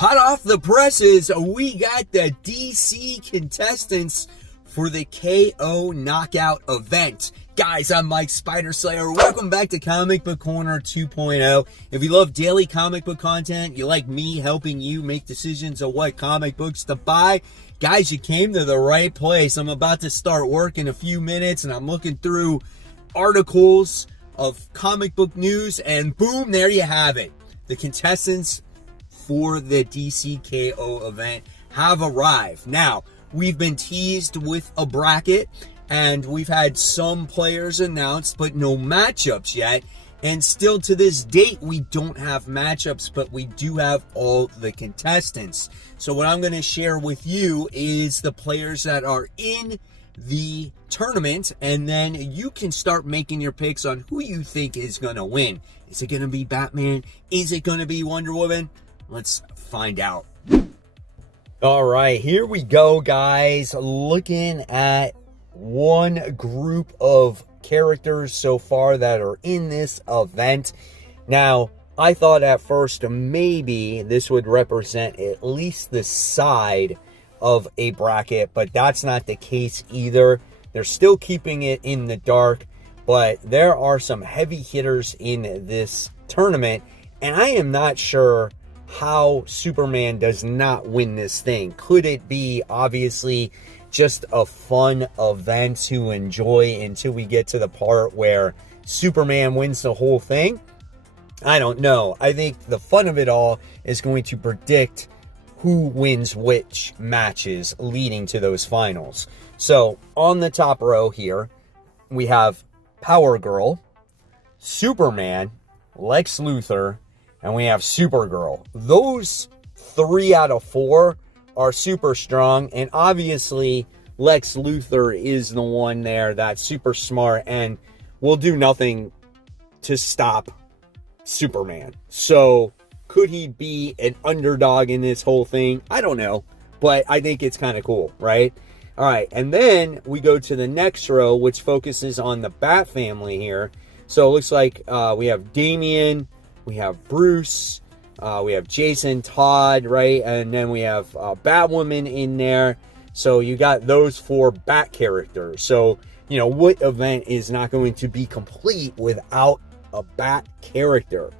Hot off the presses, we got the DC contestants for the KO Knockout event. Guys, I'm Mike Spider Slayer. Welcome back to Comic Book Corner 2.0. If you love daily comic book content, you like me helping you make decisions on what comic books to buy, guys, you came to the right place. I'm about to start work in a few minutes, and I'm looking through articles of comic book news, and boom, there you have it. The contestants for the DC KO event have arrived. Now, we've been teased with a bracket, and we've had some players announced, but no matchups yet. And still to this date, we don't have matchups, but we do have all the contestants. So what I'm going to share with you is the players that are in the tournament, and then you can start making your picks on who you think is going to win. Is it going to be Batman? Is it going to be Wonder Woman? Let's find out. All right, here we go, guys. Looking at one group of characters so far that are in this event. Now, I thought at first maybe this would represent at least the side of a bracket, but that's not the case either. They're still keeping it in the dark, but there are some heavy hitters in this tournament, and I am not sure how Superman does not win this thing. Could it be obviously just a fun event to enjoy until we get to the part where Superman wins the whole thing? I don't know. I think the fun of it all is going to predict who wins which matches leading to those finals. So on the top row here, we have Power Girl, Superman, Lex Luthor, and we have Supergirl. Those 3 out of 4 are super strong, and obviously Lex Luthor is the one there that's super smart and will do nothing to stop Superman. So could he be an underdog in this whole thing? I don't know, but I think it's kind of cool, right? All right, and then we go to the next row, which focuses on the Bat family here. So it looks like we have Damian, we have Bruce, we have Jason Todd, right? And then we have Batwoman in there. So you got those 4 Bat characters. So, you know, what event is not going to be complete without a Bat character?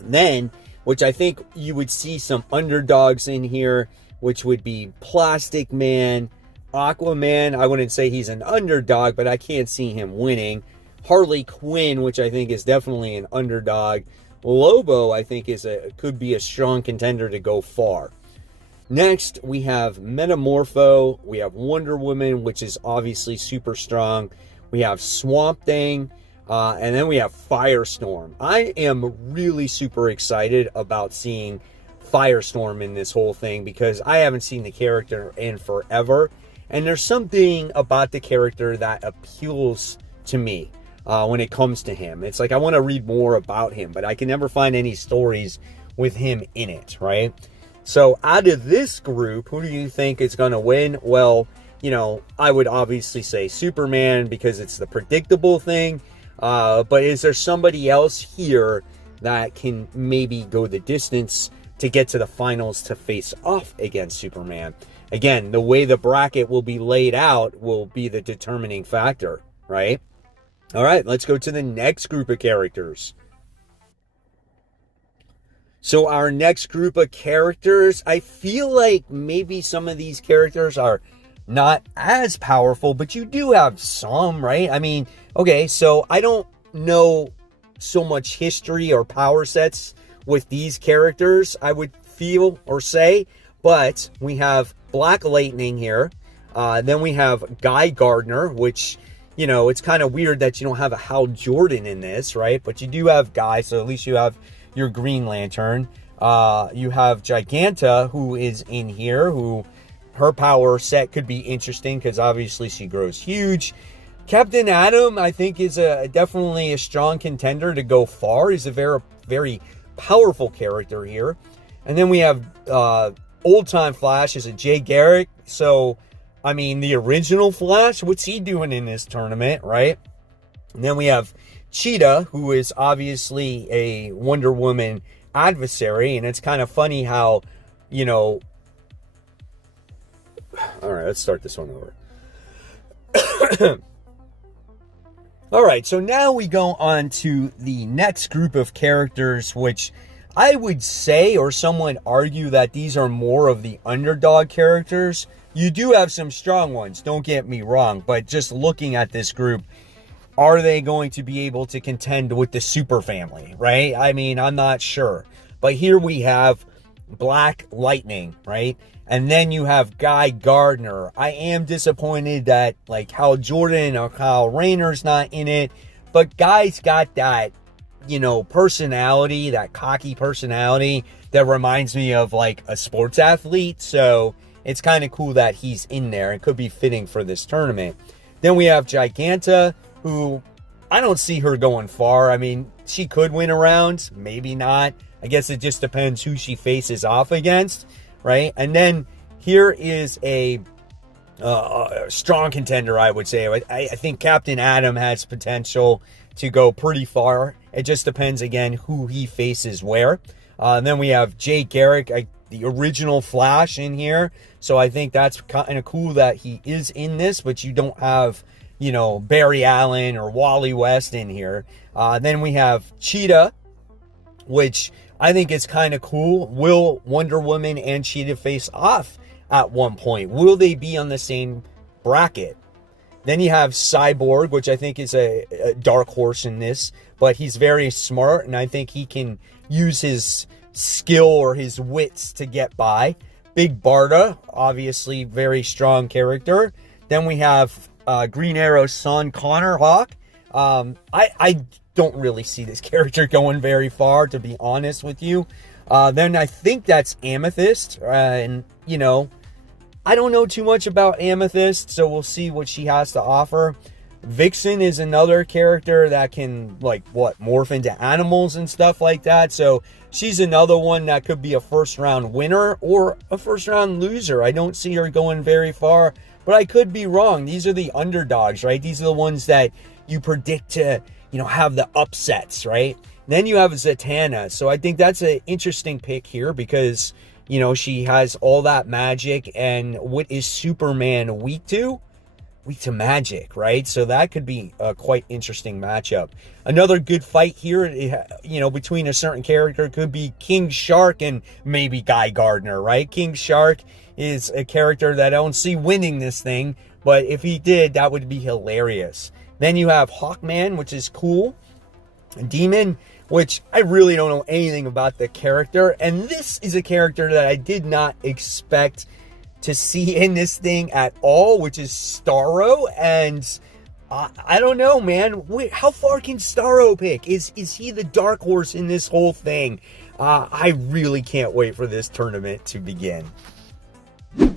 Then, which I think you would see some underdogs in here, which would be Plastic Man, Aquaman. I wouldn't say he's an underdog, but I can't see him winning. Harley Quinn, which I think is definitely an underdog. Lobo, I think, could be a strong contender to go far. Next, we have Metamorpho. We have Wonder Woman, which is obviously super strong. We have Swamp Thing. And then we have Firestorm. I am really super excited about seeing Firestorm in this whole thing because I haven't seen the character in forever. And there's something about the character that appeals to me when it comes to him. It's like I want to read more about him, but I can never find any stories with him in it, right? So out of this group, who do you think is going to win? Well, you know, I would obviously say Superman because it's the predictable thing. But is there somebody else here that can maybe go the distance to get to the finals to face off against Superman? Again, the way the bracket will be laid out will be the determining factor, right? All right, let's go to the next group of characters. So our next group of characters, I feel like maybe some of these characters are not as powerful, but you do have some, right? I mean, okay, so I don't know so much history or power sets with these characters, I would feel or say, but we have Black Lightning here. Then we have Gardner, which, you know, it's kind of weird that you don't have a Hal Jordan in this, right? But you do have Guy, so at least you have your Green Lantern. You have Giganta, who is in here, who her power set could be interesting because obviously she grows huge. Captain Atom, I think, is definitely a strong contender to go far. He's a very, very powerful character here. And then we have old-time Flash is a Jay Garrick. So, I mean, the original Flash, what's he doing in this tournament, right? And then we have Cheetah, who is obviously a Wonder Woman adversary, and it's kind of funny how you know, all right, let's start this one over. All right, so now we go on to the next group of characters, which I would say, or some would argue, that these are more of the underdog characters. You do have some strong ones, don't get me wrong, but just looking at this group, are they going to be able to contend with the super family, right? I mean, I'm not sure. But here we have Black Lightning, right? And then you have Guy Gardner. I am disappointed that, like, Hal Jordan or Kyle Rayner's not in it. But Guy's got that, you know, personality, that cocky personality that reminds me of, like, a sports athlete. So it's kind of cool that he's in there. It could be fitting for this tournament. Then we have Giganta, who I don't see her going far. I mean, she could win a round, maybe not. I guess it just depends who she faces off against, right? And then here is a strong contender, I would say. I think Captain Atom has potential to go pretty far. It just depends, again, who he faces where. And then we have Jay Garrick, the original Flash, in here. So I think that's kind of cool that he is in this, but you don't have, you know, Barry Allen or Wally West in here. Then we have Cheetah, which I think is kind of cool. Will Wonder Woman and Cheetah face off at one point? Will they be on the same bracket? Then you have Cyborg, which I think is a dark horse in this, but he's very smart, and I think he can use his skill or his wits to get by. Big Barda, obviously very strong character. Then we have Green Arrow's son, Connor Hawke. I don't really see this character going very far, to be honest with you. Then I think that's Amethyst. And, you know, I don't know too much about Amethyst, so we'll see what she has to offer. Vixen is another character that can, like, morph into animals and stuff like that. So she's another one that could be a first-round winner or a first-round loser. I don't see her going very far, but I could be wrong. These are the underdogs, right? These are the ones that you predict to, you know, have the upsets, right? Then you have Zatanna. So I think that's an interesting pick here because, you know, she has all that magic, and what is Superman weak to? Weak to magic, right? So that could be a quite interesting matchup. Another good fight here, you know, between a certain character could be King Shark and maybe Guy Gardner, right? King Shark is a character that I don't see winning this thing, but if he did, that would be hilarious. Then you have Hawkman, which is cool. Demon, which I really don't know anything about the character, and this is a character that I did not expect to see in this thing at all, which is Starro. And I don't know, man. Wait, how far can Starro pick? Is he the dark horse in this whole thing? I really can't wait for this tournament to begin.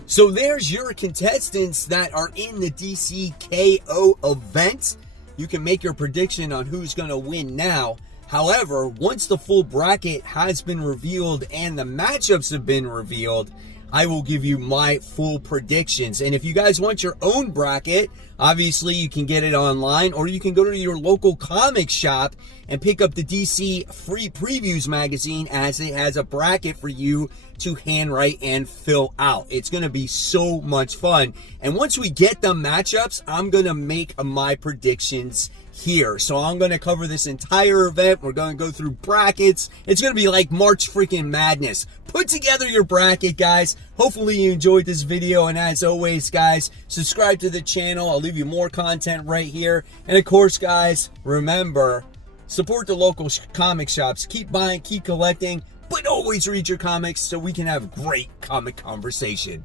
So there's your contestants that are in the DC KO event. You can make your prediction on who's going to win now. However, once the full bracket has been revealed and the matchups have been revealed, I will give you my full predictions. And if you guys want your own bracket, obviously you can get it online, or you can go to your local comic shop and pick up the DC Free Previews magazine, as it has a bracket for you to handwrite and fill out. It's going to be so much fun. And once we get the matchups, I'm going to make my predictions here. So I'm going to cover this entire event. We're going to go through brackets. It's going to be like March freaking Madness. Put together your bracket, guys. Hopefully you enjoyed this video. And as always, guys, subscribe to the channel. I'll leave you more content right here. And of course, guys, remember, support the local comic shops. Keep buying, keep collecting, but always read your comics so we can have great comic conversation.